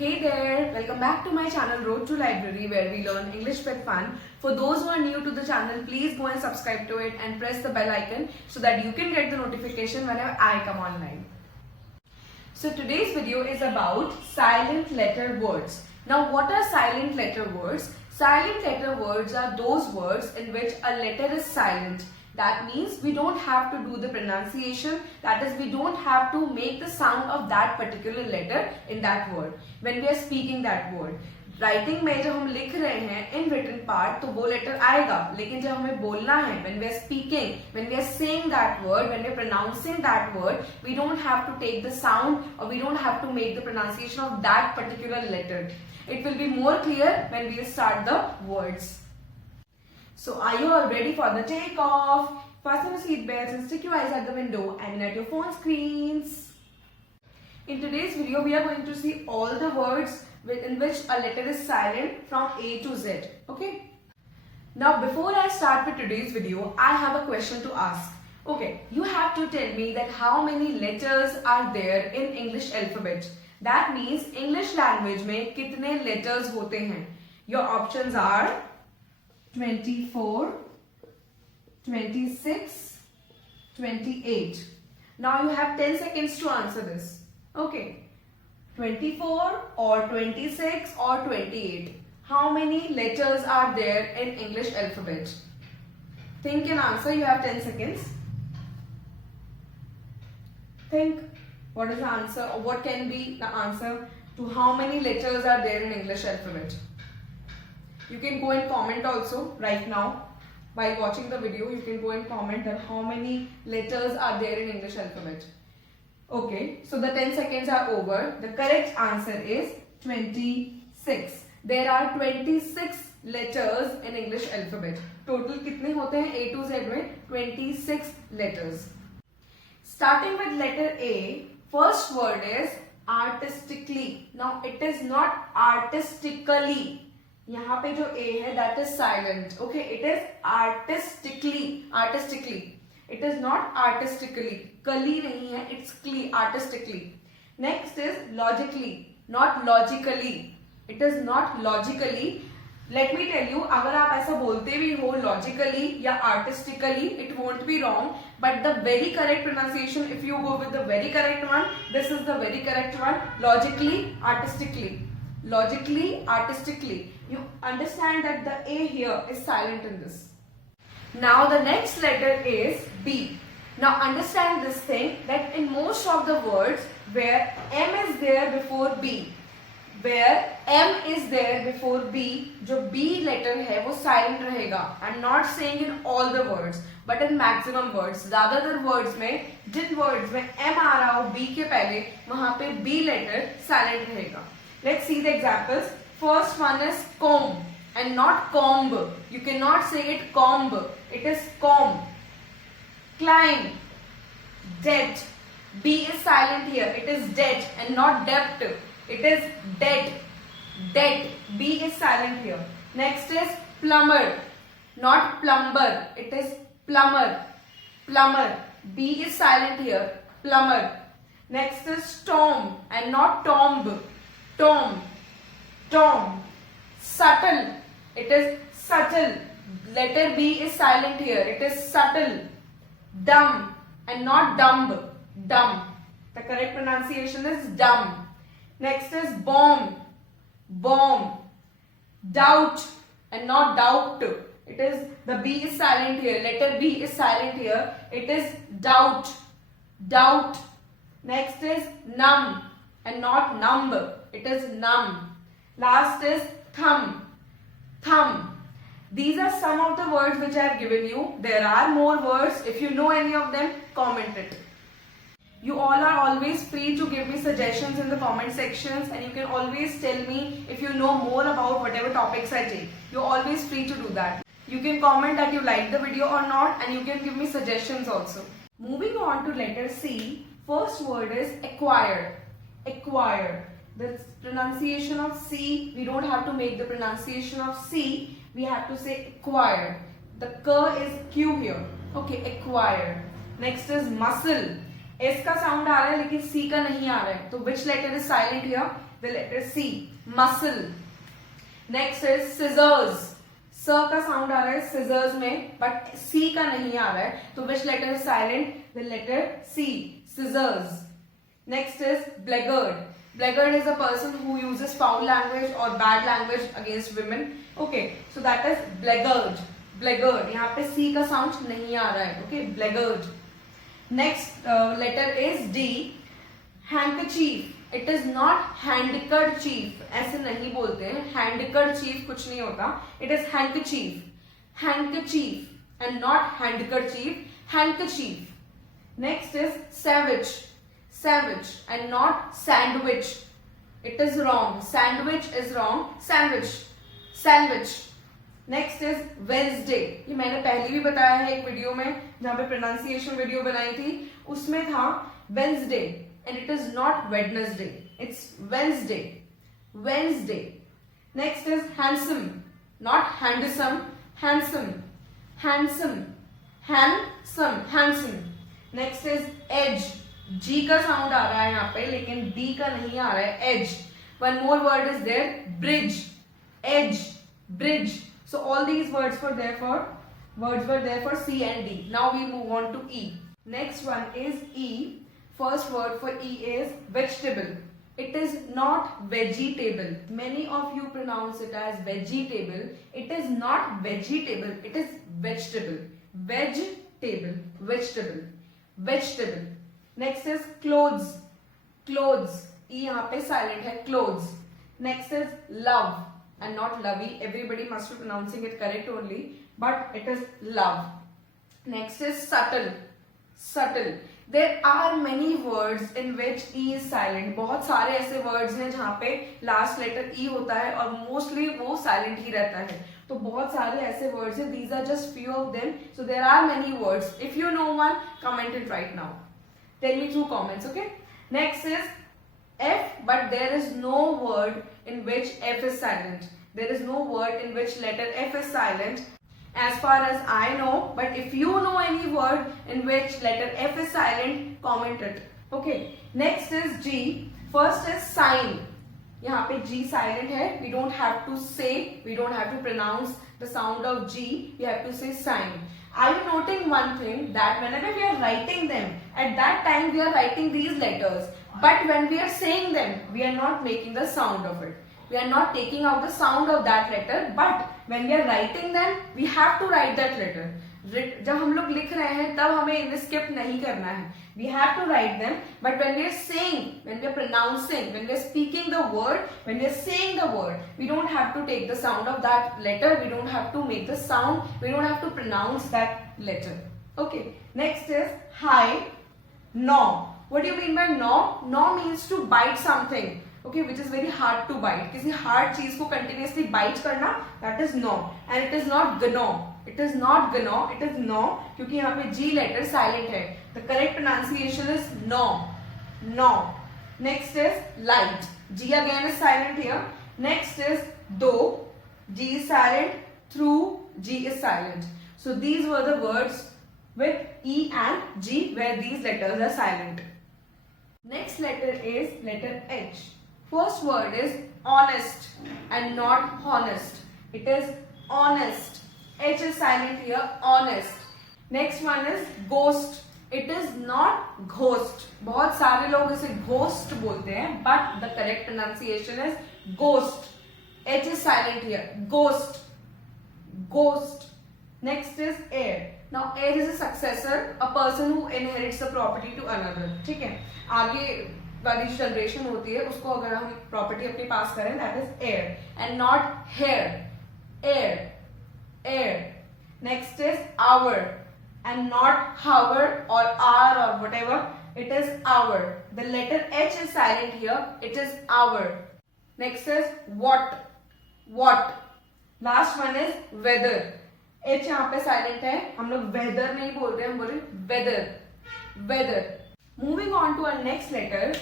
Hey there, welcome back to my channel Road to Library where we learn English with fun. For those who are new to the channel, please go and subscribe to it and press the bell icon so that you can get the notification whenever I come online. So today's video is about silent letter words. Now what are silent letter words? Silent letter words are those words in which a letter is silent. That means we don't have to do the pronunciation, that is we don't have to make the sound of that particular letter in that word when we are speaking that word. Writing में जब हम लिख रहे हैं इन written part तो वो letter आएगा, लेकिन जब हमें बोलना है when we are speaking, when we are saying that word, when we are pronouncing that word, we don't have to take the sound or we don't have to make the pronunciation of that particular letter. It will be more clear when we start the words. So are you all ready for the takeoff? Fasten your seat belts and stick your eyes at the window and at your phone screens. In today's video, we are going to see all the words in which a letter is silent from A to Z. Okay? Now before I start with today's video, I have a question to ask. Okay, you have to tell me that how many letters are there in English alphabet. That means English language में कितने letters होते हैं. Your options are 24, 26, 28. Now you have 10 seconds to answer this. Okay. 24 or 26 or 28. How many letters are there in English alphabet? Think and answer. You have 10 seconds. Think what is the answer or what can be the answer to how many letters are there in English alphabet. You can go and comment also right now. While watching the video, you can go and comment that how many letters are there in English alphabet. Okay, so the 10 seconds are over. The correct answer is 26. There are 26 letters in English alphabet. Total कितने होते हैं A to Z में? 26 letters. Starting with letter A, first word is artistically. Now it is not artistically. यहाँ पे जो A है that is silent. Okay, it is artistically. Artistically. It is not artistically. Kali नहीं है, it's clean, artistically. Next is logically, not logically. It is not logically. Let me tell you, अगर आप ऐसा बोलते भी हो logically या artistically, it won't be wrong. But the very correct pronunciation, if you go with the very correct one, this is the very correct one. Logically, artistically. Logically, artistically. You understand that the A here is silent in this. Now the next letter is B. Now understand this thing that in most of the words where M is there before B, where M is there before B, जो B letter है वो silent रहेगा. I'm not saying in all the words, but in maximum words. ज़्यादातर words में जिन words में M आ रहा हो B के पहले, वहाँ पे B letter silent रहेगा. Let's see the examples. First one is comb and not comb. You cannot say it comb. It is comb. Climb. Debt. B is silent here. It is debt and not debt. It is debt. Debt. B is silent here. Next is plumber. Not plumber. It is plumber. Plumber. B is silent here. Plumber. Next is tomb and not tomb. Tomb. Tomb. Subtle. It is subtle. Letter B is silent here. It is subtle. Dumb and not dumb. Dumb. The correct pronunciation is dumb. Next is bomb. Bomb. Doubt and not doubt. It is the B is silent here. Letter B is silent here. It is doubt. Doubt. Next is numb and not numb. It is numb. Last is thumb. Thumb. These are some of the words which I have given you. There are more words. If you know any of them, comment it. You all are always free to give me suggestions in the comment sections and you can always tell me if you know more about whatever topics I take. You're always free to do that. You can comment that you like the video or not and you can give me suggestions also. Moving on to letter C, first word is acquire. Acquire. The pronunciation of C, we don't have to make the pronunciation of C. We have to say acquire. The K is Q here. Okay, acquire. Next is muscle. S का sound आ रहा है लेकिन C का नहीं आ रहा है. तो which letter is silent here? the letter C, muscle. Next is scissors. स का साउंड आ रहा है scissors में, but C का नहीं आ रहा है, तो which letter is silent? The letter C, scissors. Next is blackguard. Blackguard is a person who uses foul language or bad language against women. Okay, so that is blackguard. Blackguard. यहाँ पे C का sound नहीं आ रहा है. Okay, blackguard. Next letter is D, handkerchief. It is not handkerchief. ऐसे नहीं बोलते हैं. handkerchief कुछ नहीं होता. It is handkerchief. Handkerchief and not handkerchief. Handkerchief. Next is savage. Savage and not sandwich. It is wrong. Sandwich is wrong. Sandwich. Sandwich. Next is Wednesday. ये मैंने पहले भी बताया है एक वीडियो में, जहाँ पे प्रोनाउंसिएशन वीडियो बनाई थी, उसमें था Wednesday and it is not Wednesday. It's Wednesday. Wednesday. Next is handsome, not handsome. Handsome. Handsome. Handsome. Handsome. Next is edge. G का साउंड आ रहा है यहाँ पे, लेकिन D का नहीं आ रहा है. Edge. One more word is there. Bridge. Edge. Bridge. So all these words were there for C and D. Now we move on to E. Next one is E. First word for E is vegetable. It is not vegetable. Many of you pronounce it as vegetable. It is not vegetable. It is vegetable. Vegetable. Vegetable. Vegetable. Next is clothes. Clothes. E यहाँ पे silent है. Clothes. Next is love and not lovey. Everybody must be pronouncing it correct only, but it is love. Next is subtle. Subtle. There are many words in which E is silent. बहुत सारे ऐसे words हैं जहाँ पे last letter E होता है और mostly वो silent ही रहता है. तो बहुत सारे ऐसे words हैं. These are just few of them. So there are many words. If you know one, comment it right now. Tell me through comments, okay? Next is F, but there is no word in which F is silent. There is no word in which letter F is silent, as far as I know. But if you know any word in which letter F is silent, comment it. Okay. Next is G. First is sign. यहाँ पे G silent है. We don't have to say. We don't have to pronounce the sound of G. We have to say sign. Are you noting one thing, that whenever we are writing them, at that time we are writing these letters, but when we are saying them, we are not making the sound of it. We are not taking out the sound of that letter, but when we are writing them, we have to write that letter. जब हम लोग लिख रहे हैं तब हमें इन्हें skip नहीं करना है. We have to write them, but when we are saying, when we are pronouncing, when we are speaking the word, when we are saying the word, we don't have to take the sound of that letter. We don't have to make the sound. We don't have to pronounce that letter. Okay. Next is high. Gnaw. What do you mean by gnaw? Gnaw means to bite something. Okay, which is very hard to bite. किसी hard चीज को continuously bite करना, that is gnaw. And it is not gnaw. It is not gnaw. It is gnaw, क्योंकि यहाँ पे G letter silent है. The correct pronunciation is gnaw. Gnaw. Next is light. G again is silent here. Next is though. G is silent. Through. G is silent. So these were the words with E and G where these letters are silent. Next letter is letter H. First word is honest and not honest. It is honest. H is silent here. Honest. Next one is ghost. It is not ghost. बहुत सारे लोग इसे ghost बोलते हैं, but the correct pronunciation is ghost. H is silent here. Ghost. Ghost. Next is heir. Now heir is a successor, a person who inherits the property to another. ठीक है, आगे वाली जो जनरेशन होती है उसको अगर हम प्रॉपर्टी अपने पास करें, that is heir and not hair. Heir. Heir. Next is hour and not hour or hour or whatever. It is hour. The letter H is silent here. It is hour. Next is what. What. Last one is weather. H यहाँ पे silent है. हम लोग weather नहीं बोल रहे, हम बोल रहे weather. Weather. Moving on to our next letter,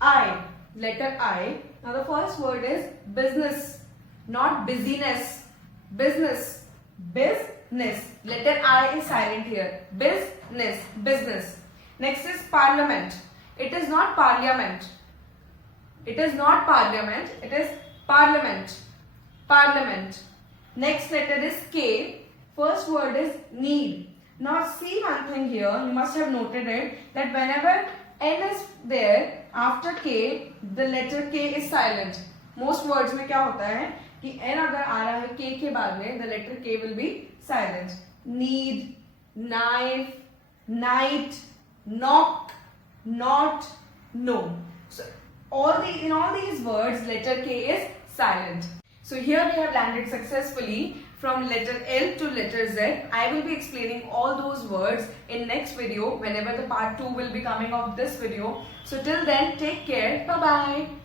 I. Letter I. Now the first word is business, not busyness. Business. Business. Letter I is silent here. Business. Business. Next is parliament. It is not parliament. It is not parliament, it is parliament. Parliament. Next letter is K. First word is need. Now see one thing here, you must have noted it, that whenever N is there after K, the letter K is silent. Most words में क्या होता है कि N अगर आ रहा है K के बाद में, the letter K will be silent. Need, knife, night, knock, not, no. So in all these words, letter K is silent. So here we have landed successfully from letter L to letter Z. I will be explaining all those words in next video whenever the part 2 will be coming of this video. So till then, take care. Bye bye.